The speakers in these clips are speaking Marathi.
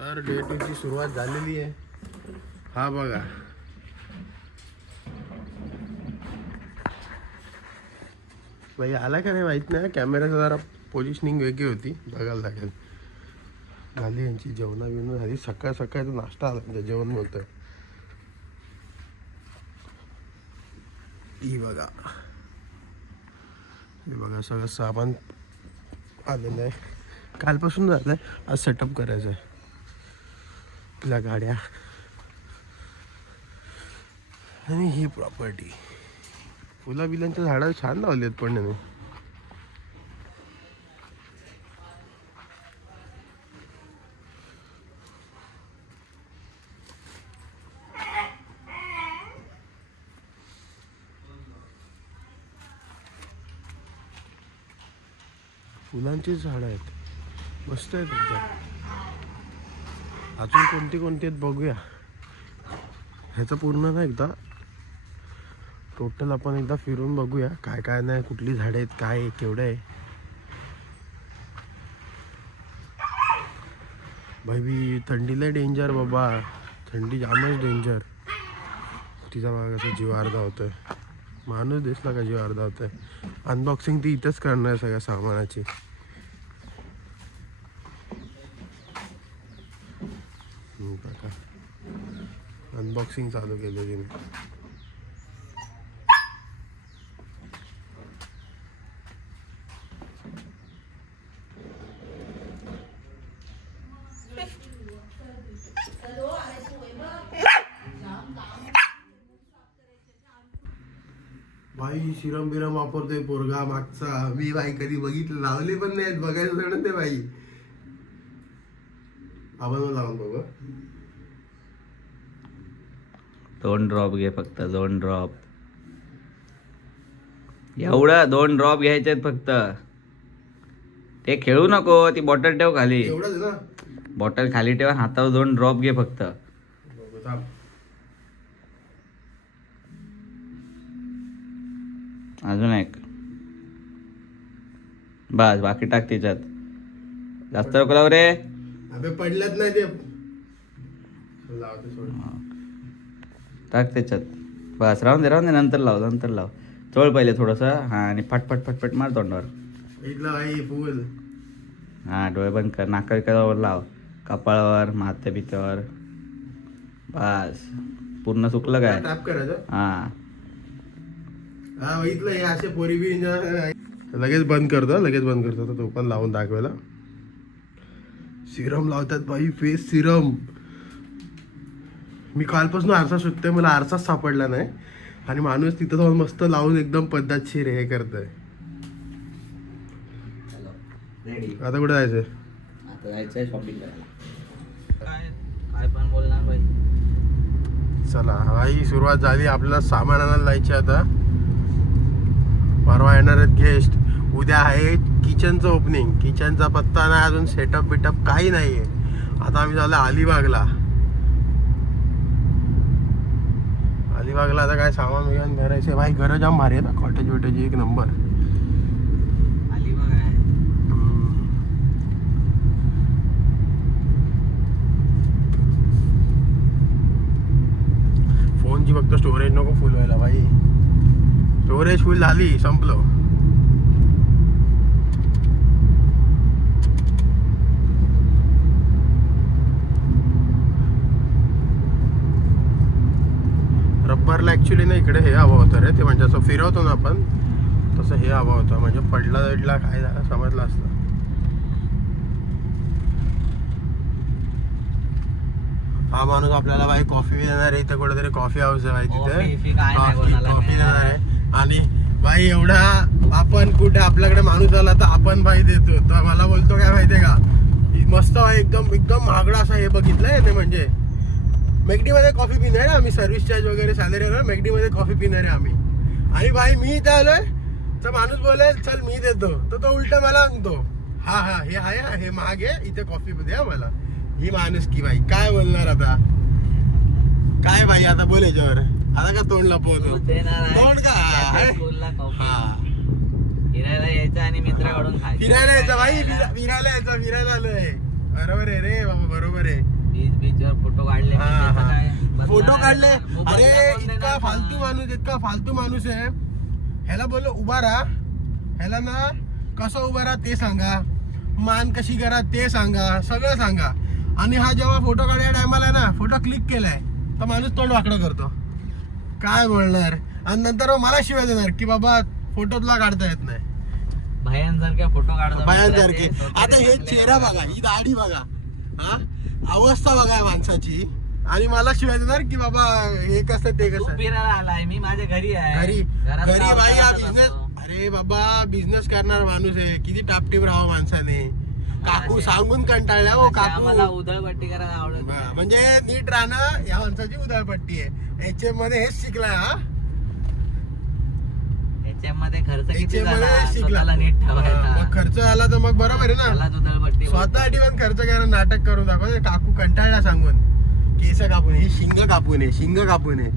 तर डे 2 ची सुरुवात झालेली आहे. हा बघा भाई आला का नाही माहित नाही. कॅमेराचा जरा पोझिशनिंग वेगळी होती, बघायला लागेल. झाली यांची जेवणा बिवणं झाली. सकाळ सकाळचा नाश्ता आला म्हणजे जेवण होतं. ही बघा, हे बघा सगळं सामान आलेलं आहे. कालपासून झालं आहे, आज सेटअप करायचं आहे आपल्या गाड्या. आणि ही प्रॉपर्टी फुला बिलांच्या झाडं छान लावली आहेत पण नाही. फुलांची झाडं आहेत, मस्त आहेत एकदम. अजून कोणती कोणती आहेत बघूया. ह्याचं पूर्ण ना एकदा टोटल आपण एकदा फिरून बघूया काय काय नाही, कुठली झाडे आहेत, काय आहे, केवढं आहे. भाई थंडीला डेंजर बाबा, थंडी जामच डेंजर. तिचा बघा कसं जीव अर्धा होतोय. माणूस दिसला का जीव अर्धा होतोय. अनबॉक्सिंग ती इथंच करणार सगळ्या सामानाची. बघा अनबॉक्सिंग चालू केलेली मी. भाई सिरम बिरम वापरतोय पोरगा मागचा. मी भाई कधी बघितलं, लावले पण नाहीत, बघायचं जण ते भाई. आपण लावून बघू. 2 ड्रॉप घे फक्त, 2 ड्रॉप. एवढं 2 ड्रॉप घ्यायचे फक्त. ते खेळू नको, ती बॉटल ठेव खाली. एवढंच ना, बॉटल खाली ठेवा, हातावर 2 ड्रॉप घे फक्त. बघू थांब. अजून एक बस, बाकी टाक त्याच्यात. जास्त नको लाव रे. अबे पडलंच नाही ते. लावते सोड. टाक त्याच्यात बस. राहून दे नंतर लाव, नंतर लाव. चोळ पहिले थोडस. हा आणि फटफट फटफट मार तोंडावर. इथला भाई फुल. हा डोळे बंद कर. नाकावर लाव, कपाळावर, माथ्या बित्यावर. बस पूर्ण सुकलं काय. टॅप करायचं. हा हा इथलं हे असे पोरी बी लगेच बंद करतो, लगेच बंद करतो. तर तो पण लावून दाखवायला. सिरम लावतात भाई, फेस सिरम. मी कालपासून आरसा शोधतोय, मला आरसाच सापडला नाही. आणि माणूस तिथं जाऊन मस्त लावून एकदम पद्धतशीर हे करतोय. आता कुठे जायचंय? आता जायचंय शॉपिंग करायला. काय पण बोलणार भाई. चला भाई सुरुवात झाली. आपल्याला सामान आणायला जायचे आता. परवा येणार आहेत गेस्ट. उद्या आहे किचनचं ओपनिंग. किचनचा पत्ता नाही अजून, सेटअप बिटअप काही नाही आहे. आता आम्ही झालं अलिबागला. अलिबागला आता काय सामान वगैरे भरायचं. भाई घरं जाम भारी आहे ना, कॉटेज बिटेज एक नंबर. अलिबाग आहे. फोनची फक्त स्टोरेज नको फुल व्हायला भाई. स्टोरेज फुल झाली, संपलं. रब्बरला ऍक्च्युली ना इकडे हे हवं होतं रे. ते म्हणजे असं फिरवतो ना आपण, तसं हे हवं होतं. म्हणजे पडला बिडला काय झालं समजलं असतं. हा माणूस आपल्याला भाई कॉफी देणार आहे. इथं कुठेतरी कॉफी हाऊस आहे भाई. तिथे कॉफी देणार आहे. आणि भाई एवढा आपण कुठे आपल्याकडे माणूस आला तर आपण भाई देतो. तर मला बोलतो काय माहितीये का, मस्त भाई एकदम एकदम महागडा असा हे बघितलंय ते. म्हणजे मेकडीमध्ये कॉफी पिणार आहे आम्ही. सर्व्हिस चार्ज वगैरे सॅलरीवर मेकडीमध्ये कॉफी पिणार आहे आम्ही. आणि भाई मी इथं आलोय तर माणूस बोलेल चल मी देतो, तर तो उलटा मला आणतो. हा हा हे आहे, हे महाग आहे, इथे कॉफी द्या मला. ही माणूस की भाई काय बोलणार आता. काय भाई आता बोल याच्यावर. आता का तोंड लपवतो. तोंड का फिरायला यायचं आणि मित्राकडून फिरायला यायचं भाई. फिरायला यायचं, फिरायला आलोय. बरोबर आहे रे बाबा, बरोबर आहे. बीचवर फोटो काढले. हा, हा. काय फोटो काढले. मोबाईल अरे कोण इतका देणार फालतू ना? माणूस, इतका फालतू माणूस आहे. ह्याला बोललो उभा राहा, ह्याला ना कसं उभा राहा ते सांगा, मान कशी करा ते सांगा, सगळं सांगा. आणि हा जेव्हा फोटो काढायच्या टायमाला आहे ना, फोटो क्लिक केलाय तर माणूस तोंड वाकडं करतो. काय बोलणार. आणि नंतर मग मला शिवाय देणार की बाबा फोटो तुला काढता येत नाही. भयांसारखे फोटो काढतो. भयांसारखे. आता हे चेहरा बघा, ही दाढी बघा, हा अवस्था बघा या माणसाची, आणि मला शिवाय देणार की बाबा हे कसं ते तू कसं. फिरायला आलाय, मी माझ्या घरी आहे. घरी घरात घरी राहतो, बाई हा घरातच बिझनेस. असतो. अरे बाबा बिझनेस करणार माणूस आहे, किती टापटीप राहावं माणसाने. काकू सांगून कंटाळल्या हो आम्हाला काकू. उधळपट्टी करायला आवडत नाही. म्हणजे नीट राहणं या माणसाची उधळपट्टी आहे. HM मध्ये हेच शिकलाय हा. याच्यामध्ये खर्च किती HM झाला मध्ये शिकला. स्वतःला नीट मग ठेवायला. खर्च झाला तर मग बरोबर आहे ना. त्यालाच उधळपट्टी बोलतात. स्वतःसाठी पण खर्च करायला नाटक करून दाखव. काकू कंटाळला सांगून, केस कापून, ही शिंग कापून आहे, शिंग कापून आहे.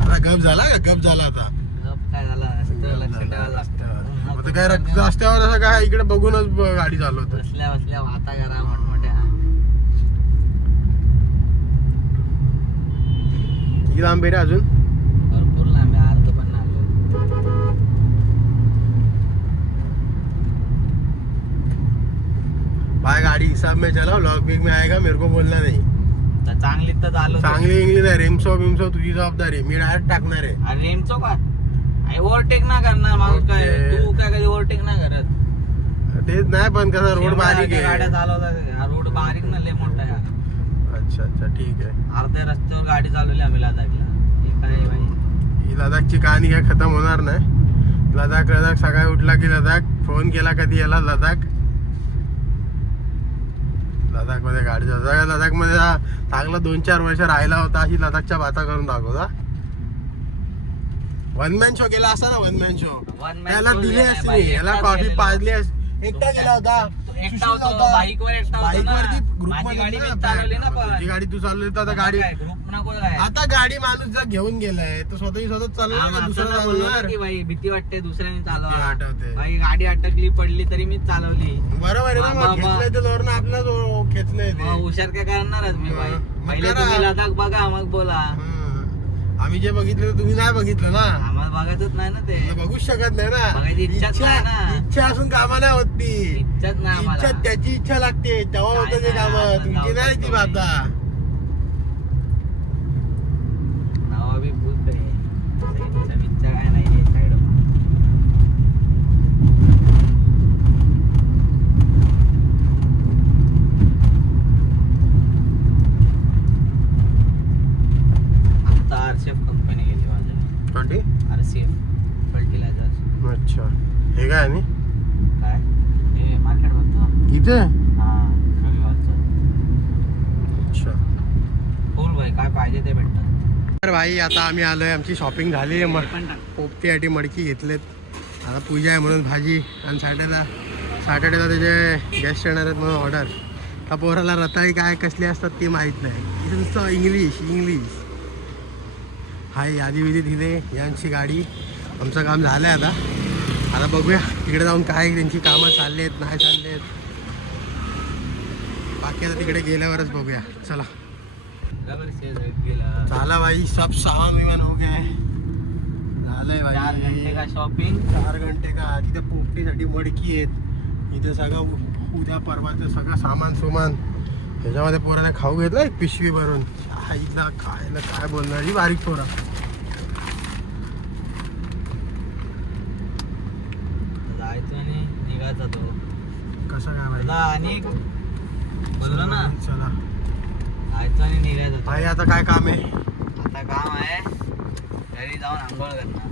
आता गप झाला का, गप झाला आता. गप काय झाला असं तर लक्ष ठेवायला लागतं. आता काय रस्त्यावर असं काय इकडे बघूनच गाडी चालवत. बसल्या बसल्या वाता करा मोठमोठ्या. किती लांब आहे रे अजून. भरपूर लांब आहे, अर्ध पण नाही आलं. भाई गाड़ी हिसाब में चलाओ, लॉग बिग में आएगा, मेरे को बोलना नहीं. तर चांगली तर चालू. चांगली इंग्लिश आहे, रेमसो बिमसो तुझी जबाबदारी, मी डायरेक्ट टाकणार आहे. अरे नेमचो का ओव्हरटेक ना करणार माणूस. काय Okay. तू काय कधी ओव्हरटेक ना करत. तेच नाही, पण कसं रोड बारीक गाड्या आहे. चालवतात. रोड बारीक ना लय मोठा आहे. अच्छा अच्छा ठीक आहे. अर्ध्या रस्त्यावर गाडी चालवली आम्ही लदाखला. हे काय बाई. ही लडाखची कहाणी काय खतम होणार नाही. लडाख सकाळी उठला की लडाख, फोन केला कधी याला लडाख मध्ये गाडी चालवता. लडाख मध्ये चांगला 2-4 वर्ष राहिला होता, अशी लडाखच्या बाता करून दाखवता. वन मॅन शो केला असता ना, one man show. One man त्याला show दिली नाही असती, बाई, याला एकटाच कॉफी गेलेला. पाजली असती. एकटा गेला होता. एकटा होतो, बाईकवर एकटा होतो ना. बाईकवरती ग्रुप माझी मध्ये गाडी ना, मी चालवली ना पण. तुझी गाडी तू चालवली तर आता गाडी, काय, ग्रुप नको काय. आता गाडी माणूस जर घेऊन गेलाय तर स्वतःच चालवणार आम्ही का दुसरं असं बोललो ना चालवणार. की बाई भीती वाटते दुसऱ्याने भीती चालवा. वाटते. बाई गाडी अटकली पडली तरी मी चालवली. बरोबर आहे ना. मग बाबा. घेतलंय ते लोरनं आपल्याच खेचलंय ते. मग हुशार काय करणारच मी बाई. मग पहिले करा. तुम्ही लदाख बघा मग बोला. हम्म. आम्ही जे बघितलं ते तुम्ही नाही बघितलं ना. आम्हाला बघायचंच नाही ना ते. बघूच शकत नाही बघायची ना. इच्छाच नाही ना. इच्छा असून कामा नाही होत ती. इच्छाच नाही आम्हाला. इच्छा त्याची इच्छा लागते तेव्हा काय होतं ते नाही, काम, आता तुमची जाऊ नाही ती शकतो बाता. नावा बी भूत आहे. त्यांचा इच्छा काय नाही साईड. आता आरसीएफ कंपनी गेली माझ्या. कोणती? RCF fertiliser. अच्छा हे काय आणि काय हे मार्केट होतं. इथे. हा रविवारचं. अच्छा बोल भाई काय पाहिजे ते भेटतं. तर भाई आता आम्ही आलोय, आमची शॉपिंग झाली आहे. पण टाक. पोपटीसाठी मडकी घेतलेत. आता पूजा आहे म्हणून भाजी, आणि सॅटर्डेला त्याचे गेस्ट येणार आहेत म्हणून ऑर्डर. त्या पोराला रताळी काय कसली असतात ते माहीत नाही. इथे नुसतं इंग्लिश. हाय यादी विधी दिले. यांची गाडी, आमचं काम झालं आहे आता बघूया तिकडे जाऊन काय त्यांची कामं चाललेत नाही चाललेत. बाकी आता तिकडे गेल्यावरच बघूया. चला गेला. झाला भाई, सब सामान विमान हो गया. झालंय 4 घंटे भाई, का शॉपिंग. 4 घंटे का. तिथे पोपटीसाठी मडकी आहेत. इथे सगळं उद्या परवाचं सगळं सामान ह्याच्यामध्ये पोराने खाऊ घेतलं एक पिशवी भरून. आईला काय बोलणार ही बारीक पोरा. जायचं आणि निघायचा तो. कसं काय भाई. आणि बोललो ना, चला जायचं आणि निघायचं. भाई आता काय काम आहे. आता काम आहे घरी जाऊन आंघोळ करणार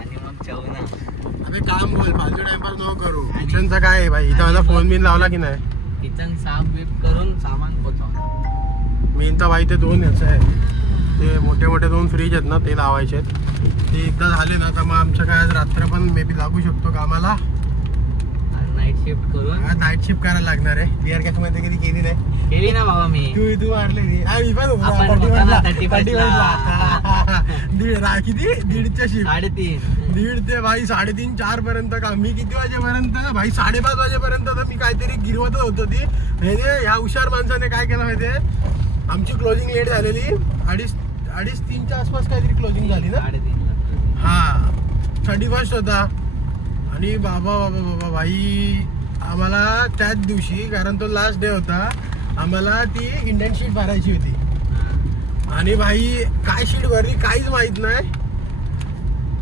आणि मग जेवणार. अरे काम बोल, फालतू टाइमपास नको करू. किचनचं काय आहे भाई. इथं माझा फोन बिन लावला की नाही. किचन साफ बीफ करून सामान पोचवणार. मेन तर भाई ते 2 ह्याचं आहे, ते मोठे 2 फ्रीज आहेत ना, ते लावायचे आहेत. ते एकदा झाले ना तर मग आमचं काय आज रात्र पण मे बी लागू शकतो कामाला. नाईट नाईट शिफ्ट करून आज नाईट शिफ्ट करायला लागणार आहे. बिअर कॅफे मध्ये कधी केली नाही. केली ना बाबा मी. तू मारलेली. मी पण होतो आपण 31 होतो ना, ला. 31 ला. किती 1:30च्या शिफ्ट. 3:30. 1:30 ते भाई 3:30 4 पर्यंत का. मी किती वाजेपर्यंत भाई 5:30 वाजेपर्यंत तर मी काहीतरी गिरवतच होतो ती. म्हणजे ह्या हुशार माणसाने काय केलं माहितीये, आमची क्लोजिंग लेट झालेली. 2:30-3च्या आसपास काहीतरी क्लोजिंग झाली ना. 3:30. हा 31st होता. आणि बाबा बाबा बाबा भाई आम्हाला त्याच दिवशी, कारण तो लास्ट डे होता, आम्हाला ती इंडियन शीट भरायची होती. आणि भाई काय शीट भरली काहीच माहित नाही.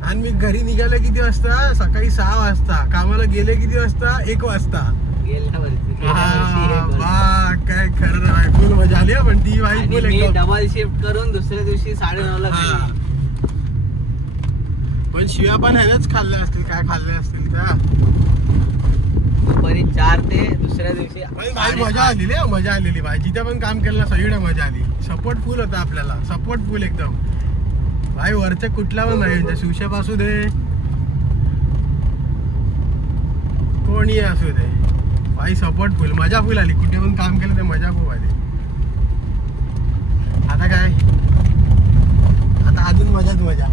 आणि मी घरी निघाले किती वाजता, सकाळी 6 वाजता. कामाला गेले किती वाजता, 1 वाजता. काय खरं नाही. फुल मजा आली पण ती भाई फुल एकदम. डबल शिफ्ट करून दुसऱ्या दिवशी 9:30 ला. पण शिव्या पण ह्यानेच खाल्ल्या असतील. काय खाल्ल्या असतील त्या. दुपारी 4 ते दुसऱ्या दिवशी. भाई मजा आलेली. मजा आलेली भाई. जिथे पण काम केलं ना सगळीकडे मजा आली. सपोर्ट फुल होता आपल्याला. सपोर्ट फुल एकदम भाई. वरचं कुठला पण नाही, शिवशेप असू दे, कोणी असू दे भाई, सपोर्ट फुल. मजा फुल आली. कुठे पण काम केलं ते मजा खूप आली. आता काय, आता अजून मजाच मजा.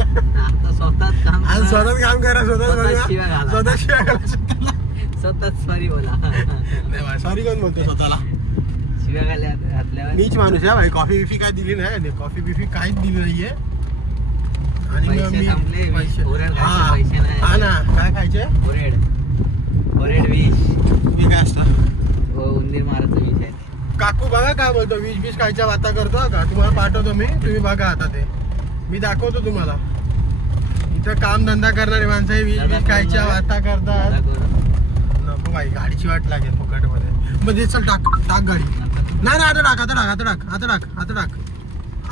आता स्वतःच काम आज स्वतःच काम करा. स्वतःच शिव्या घाला. स्वतः शिवाय घाला. स्वतःच सॉरी बोला. नाही भाई, सॉरी कोण म्हणतो स्वतःला. शिव्या घातल्यावर मीच माणूस आहे भाई. कॉफी बिफी काय दिली नाही. कॉफी बिफी काहीच दिली नाहीये. आणि मग पैसे मी संपले. पैसे ओरेड खायचे पैसे नाही. हा ना. काय खायचे. ओरेड विष. मी काय असतं हो, उंदीर मारायचा विष आहे. काकू बघा काय बोलतो. विष खायच्या वाता करतो का. तुम्हाला पाठवतो मी. तुम्ही बघा आता ते मी दाखवतो तुम्हाला. इथं काम धंदा करणारे माणसं हे विष खायच्या वाता करतात. नको भाई, गाडीची वाट लागेल फुकट मध्ये. म्हणजे चल टाक गाडी. नाही आता टाक.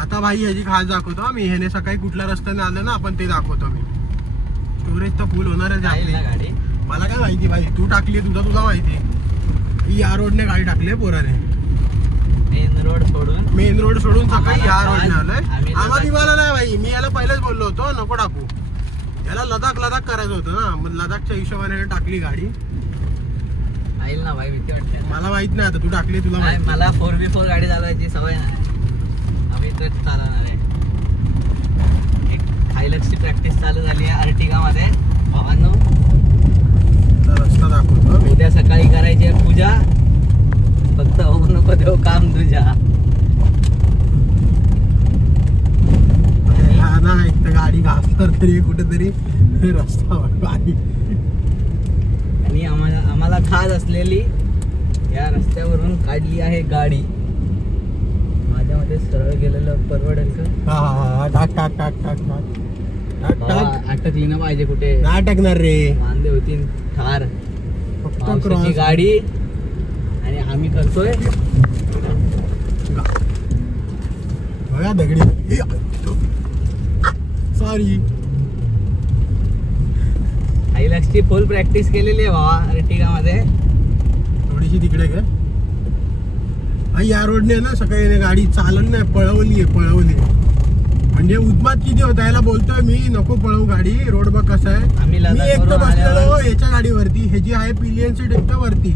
आता भाई ह्याची खास दाखवतो मी. ह्याने सकाळी कुठल्या रस्त्याने आलं ना आपण ते दाखवतो मी. स्टोरेज तर फुल होणारच आपली. गाडी मला काय माहिती भाई. तू टाकली तुझा माहिती. या रोडने गाडी टाकली पोराने. मेन रोड सोडून सकाळी या रोडने आलोय. आम्हाला नाही भाई. मी याला पहिलेच बोललो होतो नको टाकू. याला लदाख करायचं होतं ना. मग लदाखच्या हिशोबाने टाकली गाडी. आईल ना भाई, भीती वाटते. मला माहित नाही आता. तू टाकली तुला नाही, माहिती. मला 4x4 गाडी चालवायची सवय नाही. आम्ही तर चालवणार आहे. एक हायलक्सची प्रॅक्टिस चालू झाली आहे अर्टिगा मध्ये. भावांनो, रस्ता दाखवतो. उद्या सकाळी करायची आहे पूजा. फक्त होऊ नको देऊ काम तुझ्या. हा ना. एक तर गाडी घासतर तरी कुठेतरी रस्ता गाडी. आणि आम्हाला खास असलेली या रस्त्यावरून काढली आहे गाडी. माझ्यामध्ये सरळ गेलेलं परवडेल का. हा टाक. अटकली ना पाहिजे कुठे. नाही टाकणार रे. वांदे होती ठार. फक्त मावशीची क्रॉस गाडी आणि आम्ही करतोय बघा दगडी. सॉरी. हायलक्सची फुल प्रॅक्टिस केलेली आहे भावा अर्टिगा मध्ये. थोडीशी तिकडे का. या रोडने ना सकाळी गाडी चालन नाही. पळवली. म्हणजे उद्मात किती होता याला बोलतोय मी नको पळवू गाडी. रोड बघ कसा आहे. आम्ही मी एकटं बसलेलो याच्या गाडीवरती. ह्याची आहे पिलियन सीट एकटं वरती.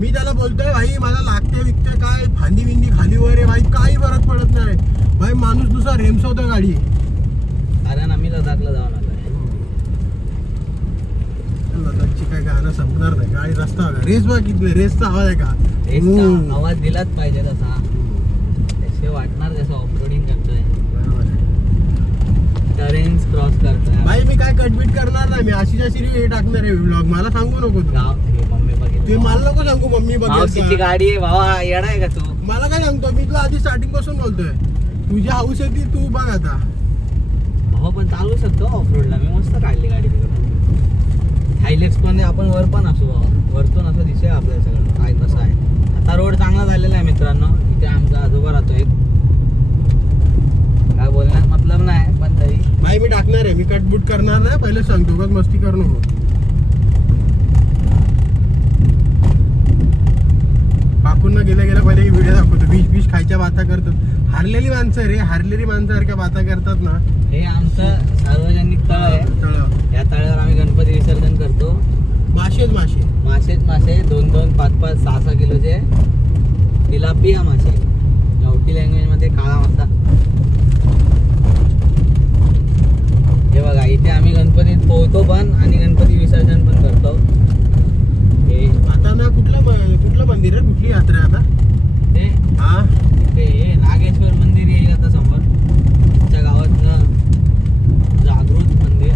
मी त्याला बोलतोय भाई मला लागते विकते काय फांदी बिंदी खाली वर आहे भाई. काही फरक पडत नाही भाई. माणूस दुसरा रेमसवतो गाडी. कारण आम्ही लदाखला जाऊन आलोय. लदाखची काय गाणं संपणार नाही. गाडी रस्ता रेस बघ किती. रेसचा आवाज आहे का. रेसचा आवाज दिलाच पाहिजे तसा. त्याचे वाटणार जसं ऑफरोडिंग करतोय. टरेन्स क्रॉस करतोय भाई. मी काय कटबीट करणार नाही. मी अशीच्या शिरी हे टाकणार आहे व्लॉग. मला सांगू नको तू. गाव हे मम्मी बघितलं. ते मला नको सांगू मम्मी मावशीची बघ. गाडी आहे भावा. येडा आहे का तू. मला काय सांगतो. मी तुला आधी स्टार्टिंग पासून बोलतोय. तुझी हाऊस आहे ती तू बघ आता. भावा पण चालू शकतो ऑफरोडला. मी मस्त काढली गाडी. हायलेक्स मध्ये आपण वर पण असू भावा. वरतून असं दिसेल आपल्याला सगळं काय कसं आहे. आता रोड चांगला झालेला आहे मित्रांनो. इथे आमचा आजोबा राहतो एक. काय बोलण्यात मतलब नाही पण तरी भाई मी टाकणार आहे. मी कटबूट करणार नाही. पहिले सांगतो उगाच मस्ती करू नको. काकूंना गेल्या पहिले व्हिडिओ दाखवतो. विष खायच्या बाता करतात. हारलेली माणसं रे. हारलेली माणसासारख्या बाता करतात ना. हे आमचं सार्वजनिक तळ आहे. तळ. या तळ्यावर आम्ही गणपती विसर्जन करतो. मासे मासे असेच मासे 2-2, 5-5, 6-6 किलोचे तिलापिया मासे, गावठी लँग्वेज मध्ये काळा मासा. हे बघा इथे आम्ही गणपतीत पोहतो पण आणि गणपती विसर्जन पण करतो. हे आता ना कुठलं मंदिर आहे, कुठली यात्रा आहे आता? ते हा ते नागेश्वर मंदिर येईल आता समोर, आमच्या गावातलं जागृत मंदिर.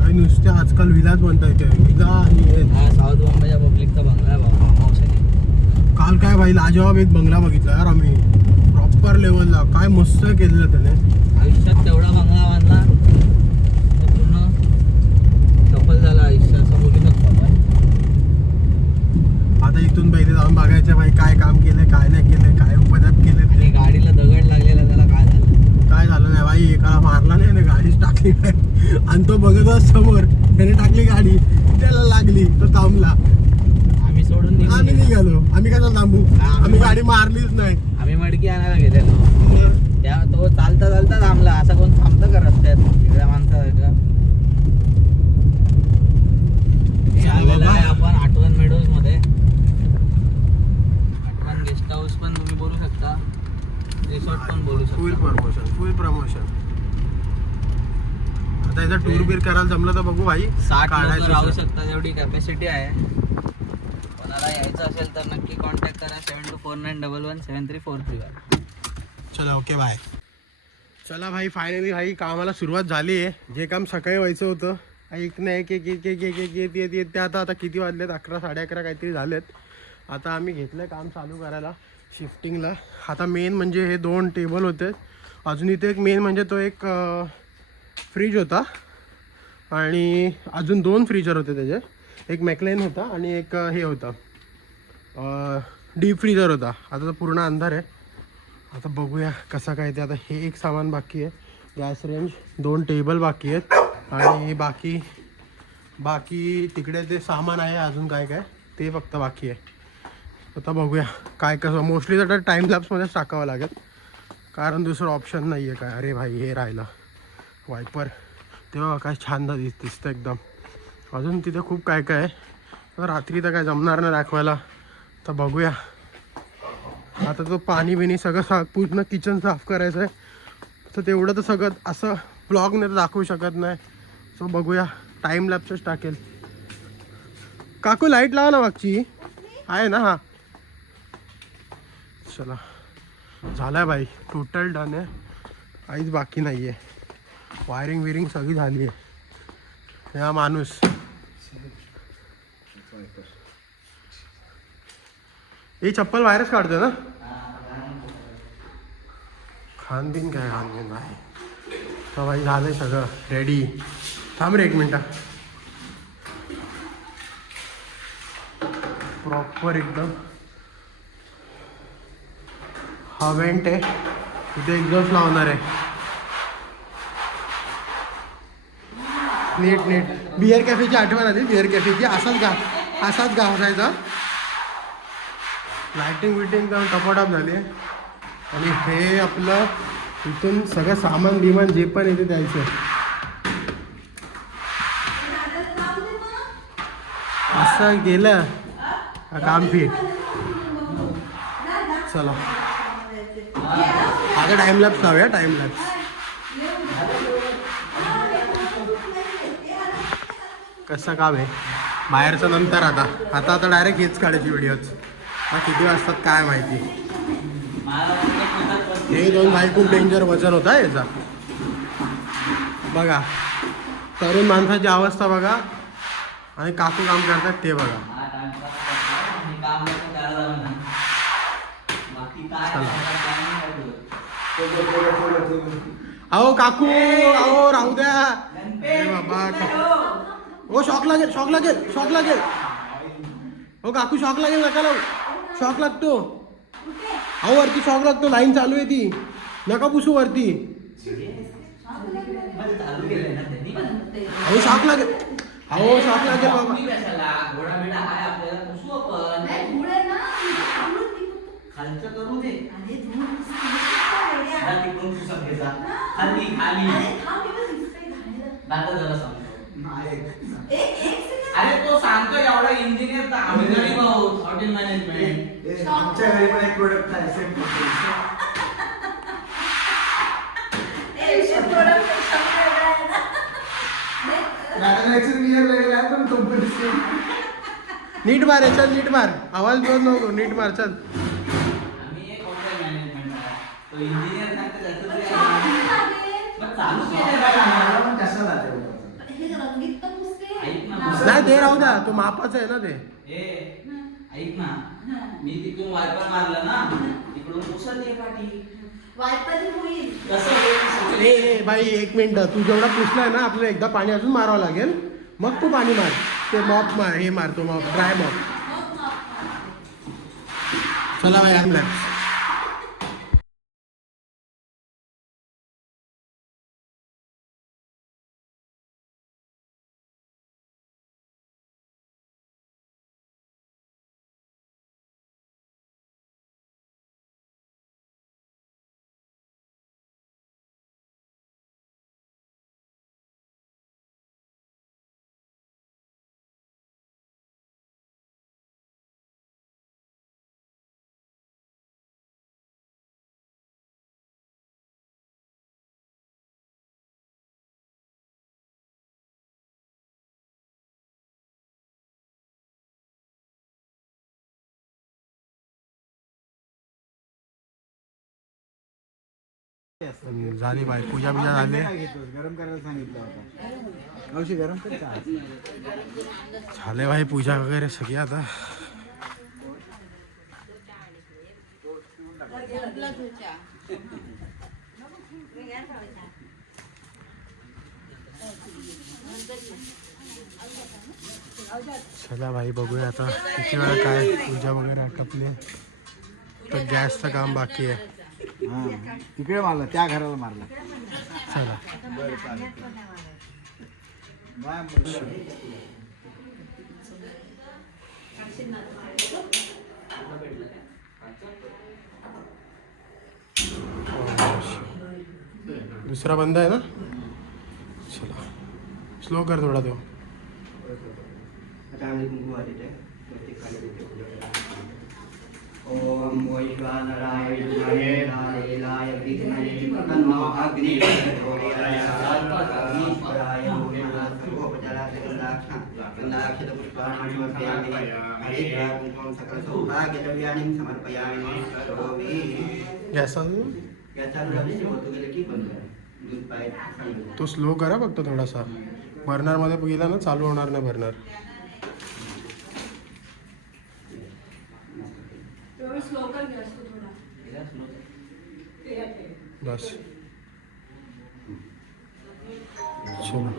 आणि नुसते आजकाल विलाच बनता येते, विला आणि हे. हा साऊथ बॉम्बेच्या पब्लिकचा बंगला आहे बाबा, मावसाने. काल काय भाई लाजवाब एक बंगला बघितला यार आम्ही, प्रॉपर लेवलला, काय मस्त केलेलं त्याने. आयुष्यात तेवढा बंगला बांधला तर पूर्ण सफल झाला आयुष्य असं बोलू शकतो आपण. आता इथून पहिले जाऊन बघायचं भाई काय काम केलंय, काय नाही केलंय, काय उपद्याप केले आणि ते. गाडीला दगड लागलेला त्याला काय झालं? काय झालं नाही भाई, एकाला मारला नाही आणि गाडीच टाकली नाही. आणि तो बघत समोर त्याने टाकली गाडी, त्याला लागली, तो थांबला. आम्ही सोडून निघून आम्ही गेलो. निघालो, आम्ही कशाला थांबू, आम्ही गाडी मारलीच नाही. आम्ही मडकी आणायला गेलेलो, त्या तो चालता चालता थांबला. असा कोण थांबतं का रस्त्यात वेगळ्या माणसासारखं? हे आलेलं आहे आपण आठवण मेडोज मध्ये. आठवण गेस्ट हाऊस पण तुम्ही बोलू शकता, रिसॉर्ट पण बोलू फुल शकता. प्रमोशन, फुल प्रमोशन. आता याचा टूर बीर करायला जमलं तर बघू भाई. 60 लोक राहू काढायचं शकतात एवढी कॅपॅसिटी आहे. कोणाला यायचं असेल तर नक्की कॉन्टॅक्ट करा 7249117343. चला ओके बाय. चला भाई फायनली भाई कामाला सुरुवात झाली आहे. जे काम सकाळी व्हायचं होतं एक नाही एक एक एक एक एक एक येत येत येत ते आता किती वाजलेत, 11 11:30 काहीतरी झालेत. आता आम्ही घेतलं काम चालू करायला शिफ्टिंगला. आता मेन म्हणजे हे 2 टेबल होते, अजून इथे एक मेन म्हणजे तो एक फ्रीज होता आणि अजून 2 फ्रीजर होते त्याचे. एक मॅकलेन होता आणि एक हे होता डीप फ्रीजर होता. आता तर पूर्ण अंधार आहे, आता बघूया कसं काय ते. आता हे एक सामान बाकी आहे, गॅस रेंज, 2 टेबल बाकी आहेत आणि बाकी तिकडे ते सामान आहे अजून काय काय ते फक्त बाकी आहे. आता बघूया काय कसं. मोस्टली तर टाईम लॅप्समध्येच टाकावं लागेल कारण दुसरं ऑप्शन नाही आहे काय. अरे भाई हे राहिलं वायपर, तेव्हा काय छान दिसतं एकदम. अजून तिथे खूप काय काय आहे, रात्री तर काय जमणार नाही दाखवायला. तर बघूया आता. तो पाणी बिणी सगळं पूर्ण किचन साफ करायचं आहे, तर तेवढं तर सगळं असं ब्लॉगने तर दाखवू शकत नाही. सो बघूया, टाईम लॅप्सच टाकेल. काकू लाईट लावा ना मागची आहे ना. हां चला झालं आहे भाई, टोटल डन आहे, काहीच बाकी नाही आहे. वायरिंग विरिंग सगळी झाली आहे. हा माणूस ही चप्पल बाहेरच काढतोय ना. खानबीन काय खानबीन भाई. तर भाई झालंय सगळं रेडी. थांब रे 1 मिनटं. प्रॉपर एकदम हा वेंट आहे, इथे एक्झॉस्ट लावणार आहे. नीट नीट बिअर कॅफेची आठवण आली. बिअर कॅफेची असाच घासायचा. लायटिंग विटिंग एकदम टपाटप झाली. आणि हे आपलं इथून सगळं सामान बिमान जे पण येते द्यायचं. असं गेलं काम फिट. चला आता टाइम लॅप्स लावूया. टाइम लॅप्स कसं काम आहे बाहेरचं नंतर. आता डायरेक्ट हेच काढायची व्हिडिओच. किती वाजतात काय माहिती. हे 2 भाई खूप डेंजर वजन होता याचा. बघा तरुण माणसाची अवस्था बघा आणि काकू काम करतात ते बघा. अहो काकू, अहो राहू द्या. अरे बाबा हो, शॉक लागेल. हो काकू शॉक लागेल, नका लावू. शॉक लागतो. अहो वरती शॉक लागतो, लाईन चालू आहे ती. नका पुसू वरती. अहो शॉक लागेल बाबा. अरे तो सांगतो एवढा इंजिनियर आम्ही गरीब आहोत हॉटेल मॅनेजमेंट. आमच्या घरी पण एक प्रोडक्ट आहे सेम पण कंपनी नीट मार याच्यात, नीट मार, आवाज दोन नको, नीट मार चल. आम्ही एक हॉटेल मॅनेजमेंट आहे. तो इंजिनियर सांगतो त्याचं ते आहे. पण चालू केलं काय पण कशाला ते ऐक ना. नाही ते राहू द्या, तो मापाचा आहे ना ते. ऐक ना, मी तिकडून वायपर मारलं ना, तिकडून उसळली पाठी. कसं होईल? ए बाई एक मिनिट, तू जेवढा पुसलाय ना आपल्याला एकदा पाणी अजून मारावं लागेल, मग तू पाणी मार. ते मॉप मार, हे मारतो मॉप, ड्राय मॉप. चला बाई आणला. झाली बाई, पूजा बिजा झाली. गरम करायला सांगितलं होतं औषध गरम कर. झाले भाई पूजा वगैरे सगळी. आता चला भाई बघूया आता किती वेळा काय पूजा वगैरे आटपली. तर गॅसचं काम बाकी आहे. हा तिकडे मारला, त्या घराला मारला. चला बरं चालेल. दुसरा बंद आहे ना. चला स्लो कर थोडा तो. ओम वैश्वानराय विद्महे नारायणाय विद्महे तन्नो अग्नि प्रचोदयाय. अग्निश्वराय नमोपचाराय गंधाक्षत पुष्पाणि समर्पयामि. हरिद्रा कुंकुम सकल सौभाग्यद्रव्याणि समर्पयामि. करोमि. गॅस या चालू झाली होतो गेलं की बंद करा. दूध पाय तो स्लो करा फक्त थोडासा. बर्नर मध्ये गेला ना चालू होणार नाही बर्नर. बस चलो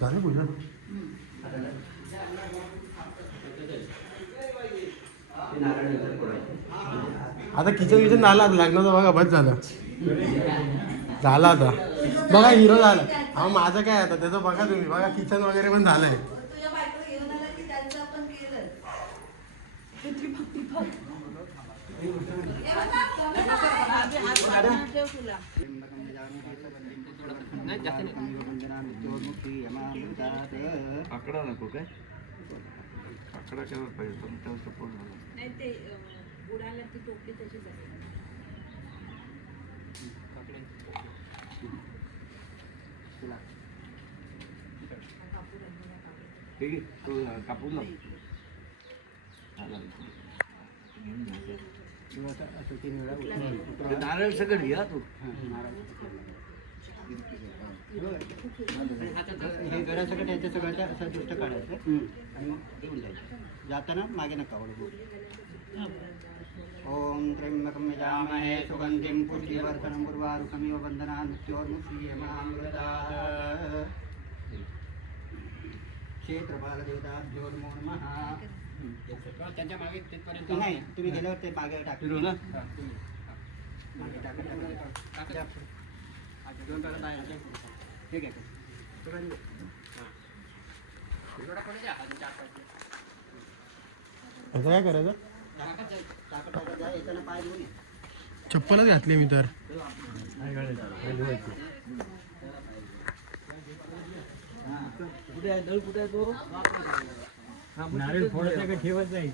झालं पूजा. आता किचन झाला, लग्नाचा बघा बस झालं. झाला आता बघा, हिरो झाला. हा माझं काय आता त्याचं बघा तुम्ही. बघा किचन वगैरे पण झालंय. आकडा नको काय, आकडा केला पाहिजे तुमच्या सपोर्ट झाला. नाही ते उडाला ती टोपली तशीच आहे. ठीक आहे, तो कापून लाव. नारळ सगळं घ्या तू. हे घरासकट याच्या सगळ्याच्या असं दृष्ट काढायचं आणि मग घेऊन जायचं. जाताना मागे नका वळू. ओम त्र्यंबकं यजामहे सुगंधिं पुष्टिवर्धनं उर्वारुकमिव बन्धनान् मृत्योर्मुक्षीयमामृताः. क्षेत्रपालदेवताभ्यो नमो नमः. त्यांच्या मागे तिथपर्यंत नाही, तुम्ही गेल्यावर ते मागे टाकू ना. मागे टाका. ठीक आहे. आता काय करायचं. चप्पलच घातली मी तर. कुठे आहे दळ कुठे आहे तो नारळ फोडायचा का ठेवायचा आहे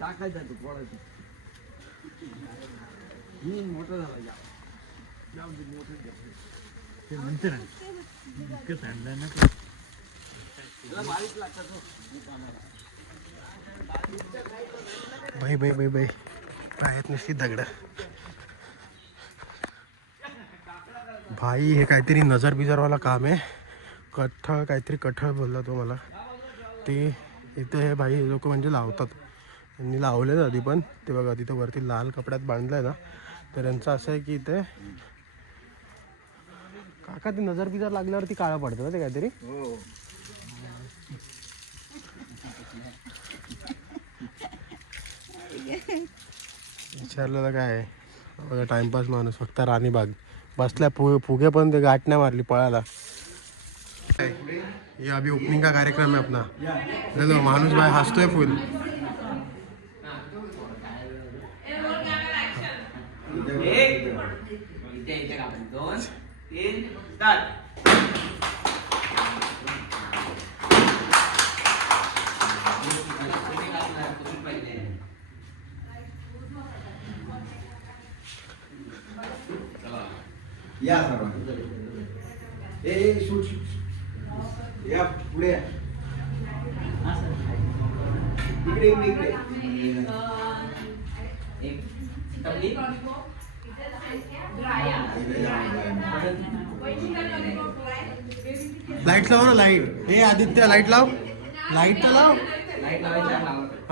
टाकायचा तो फोडायचा मोठं झाला ते म्हणते ना इतकं थंड ना बाई बाई बाई बाई आहेत नुसती दगड. भाई हे काहीतरी नजर बिजरवाला काम आहे. कठ्ठळ काहीतरी कठ्ठळ बोलला तो मला. ते इथे हे भाई लोक म्हणजे लावतात. त्यांनी लावले ना आधी पण ते बघा तिथं वरती लाल कपड्यात बांधलंय ना. तर यांचं असं आहे की इथे काका ते नजर बिजर लागल्यावरती काळं पडतं ना ते काहीतरी. विचारलेलं काय आहे बघा टाइमपास माणूस फक्त राणीबाग बसल्या फुगे पण ते गाठ नाही मारली पळाला. ये अभी ओपनिंग का कार्यक्रम है अपना. चलो माणूस भाई हसतोय फुल. या ए शूट या पुढे इकडे इकडे लाईट लाव ना लाईट. हे आदित्य लाईट लाव. लाईट तर लाव.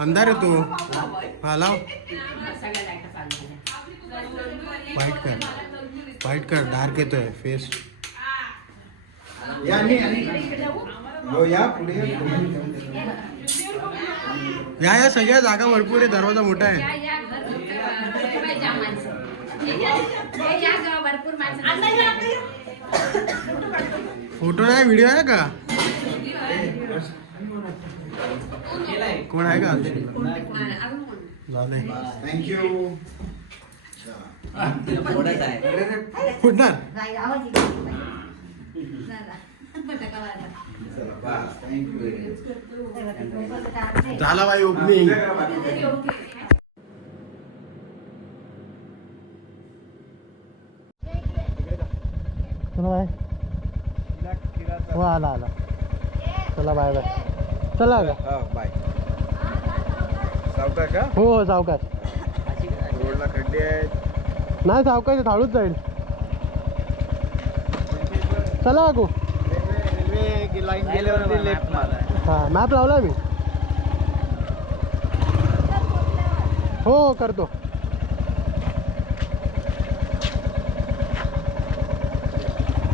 अंधार आहे तो. हा लाव. वाईट कर वाईट कर डार्क येतोय फेस. या हो या पुढे या सगळ्या जागा भरपूर आहे. दरवाजा मोठा आहे. फोटो नाही व्हिडिओ आहे का कोण आहे का झाले थँक्यू फुटणार झाला बाई ओपनिंग. चला बाय. हो आला आला. चला बाय बाय. चला का बाय सावकाश का हो हो सावकाश. रोडला खड्डे आहेत. नाही सावकाश थाळूच जाईल. चला काकू. रेल्वे लाईन गेल्यावरती लेफ्ट मारा. हां मॅप लावला मी. हो करतो.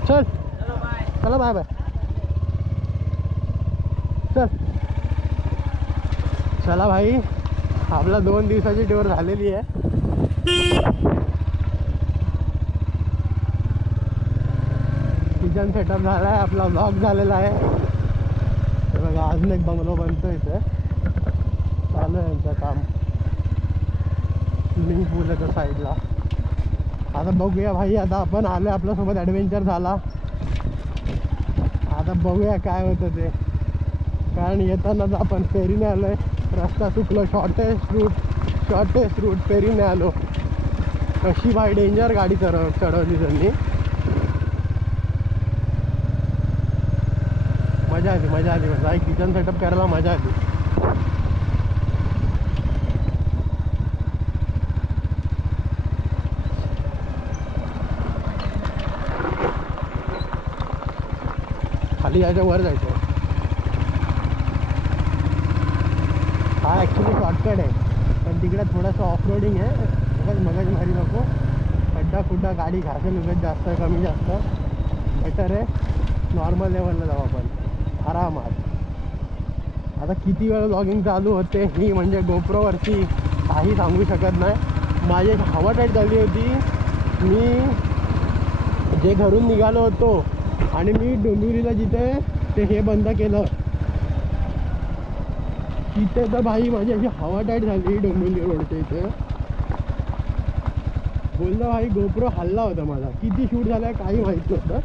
चल चला बाय बाय. चल चला भाई आपला 2 दिवसाची टूर झालेली आहे. किचन सेटअप झाला आहे. आपला ब्लॉग झालेला आहे. बघा अजून एक बंगलो बनतो इथे. चालू आहे यांचं काम. स्विमिंग पूल आहे त्या साईडला. आता बघूया भाई. आता आपण आलो आपल्यासोबत ॲडव्हेंचर झाला. आता बघूया काय होतं ते. कारण येताना आपण फेरीने आलो आहे. रस्ता चुकलो. शॉर्टेस्ट रूट फेरीने आलो. कशी भाई डेंजर गाडी चढवली त्यांनी. मजा आली भाई. किचन सेटअप करायला मजा आली. खाली जायचं वर जायचं. हा ॲक्च्युली शॉर्टकट आहे पण तिकडे थोडंसं ऑफ रोडिंग आहे. मगज मारी नको. खड्डा गाडी घासेल उगत जास्त कमी जास्त. बेटर आहे नॉर्मल लेवलला जाऊ आपण आरामात. आता किती वेळ व्लॉगिंग चालू होते ही म्हणजे गोप्रोवरती काही सांगू शकत नाही. माझी एक हवा टाईट झाली होती. मी जे घरून निघालो होतो आणि मी डोंबिवलीला जिथे ते हे बंद केलं तिथे तर भाई माझी अशी हवा टाईट झाली डोंबिवली रोडच्या इथे. बोललो भाई गोप्रो हल्ला होता माझा. किती शूट झाला काही माहीत नव्हतं.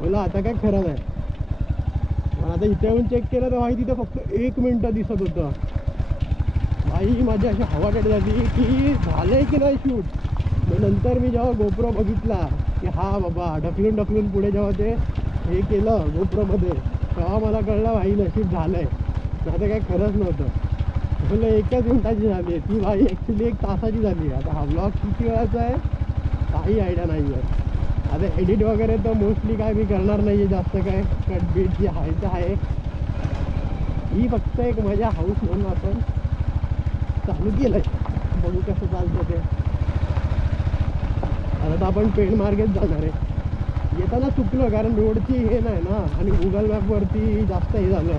बोला आता काय खरं नाही. पण आता इथे येऊन चेक केलं तर भाई तिथं फक्त 1 मिनिटं दिसत होतं. भाई माझी अशी हवाटेट झाली की झालंय की नाही शूट. मग नंतर मी जेव्हा गोप्रो बघितला की हा बाबा ढकलून पुढे जेव्हा ते हे केलं गोप्रोमध्ये तेव्हा मला कळलं भाई नशीब झालंय. नाही तर काही खरंच नव्हतं. म्हणलं 1च मिनिटाची झाली आहे ती भाई ॲक्च्युली 1 तासाची झाली आहे. आता हा ब्लॉग किती वेळाचा आहे काही आयडिया नाही आहे. आता एडिट वगैरे तर मोस्टली काय मी करणार नाही आहे जास्त काय. कट बीट जी आहे ते आहे. ही फक्त एक मजा हाऊस म्हणून आपण चालू केलं आहे. बघू कसं चालतं ते. आता आपण पेण मार्गेत जाणार आहे. येताना चुकलो कारण रोडची हे नाही ना आणि गुगल मॅपवरती जास्त हे झालं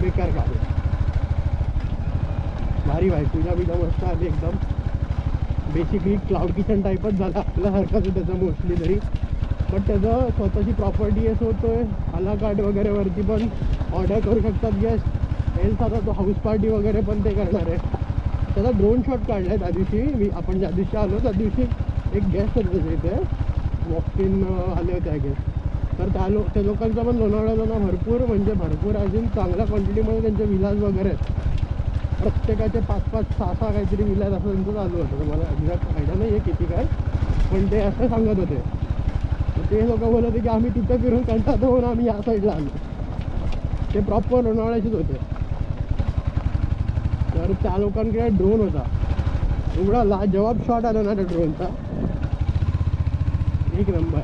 बेकार काम. भारी भाई पूजा मस्त आली एकदम. बेसिकली क्लाउड किचन टाईपच झालं आपल्यासारखंच त्याचं मोस्टली तरी. बट त्याचं स्वतःची प्रॉपर्टी आहे सो तो आला कार्ड वगैरे वरती पण ऑर्डर करू शकतात गेस्ट. हेल्थ आता तो हाऊस पार्टी वगैरे पण ते करणार आहे. त्याचा ड्रोन शॉट काढला आहे त्या दिवशी आपण ज्या दिवशी आलो त्या दिवशी एक गेस्ट होतं त्याच्या इथे वॉक इन आले होते आय गेस. तर त्या लोकांचा पण लोणावळ्याला ना भरपूर अजून चांगल्या क्वांटिटीमध्ये त्यांचे विलाज वगैरे आहेत. प्रत्येकाचे 5-5, 6-6 काहीतरी विलाज असं त्यांचं चालू होतं. मला एक्झॅक्ट आयडिया नाही आहे किती काय पण ते असं सांगत होते. ते लोक बोलत होते की आम्ही तिथे फिरून कंटाळतो म्हणून आम्ही या साईडला आलो. ते प्रॉपर लोणावळ्याचेच होते. तर त्या लोकांकडे ड्रोन होता. एवढा लाजवाब शॉट आला ना त्या ड्रोनचा. 1 नंबर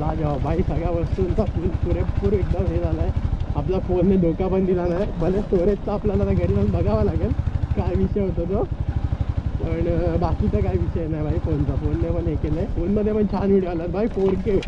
लाजवाब भाई. सगळ्या वस्तूंचा पुरेपूर एकदम हे झाला आहे. आपला फोनने धोका पण दिला नाही. भले स्टोरेजचा आपल्याला तर घरी जाऊन बघावा लागेल काय विषय होतो तो. पण बाकीचा काय विषय नाही भाई फोनचा. फोनने पण हे केलं आहे. फोनमध्ये पण छान व्हिडिओ आला भाई 4K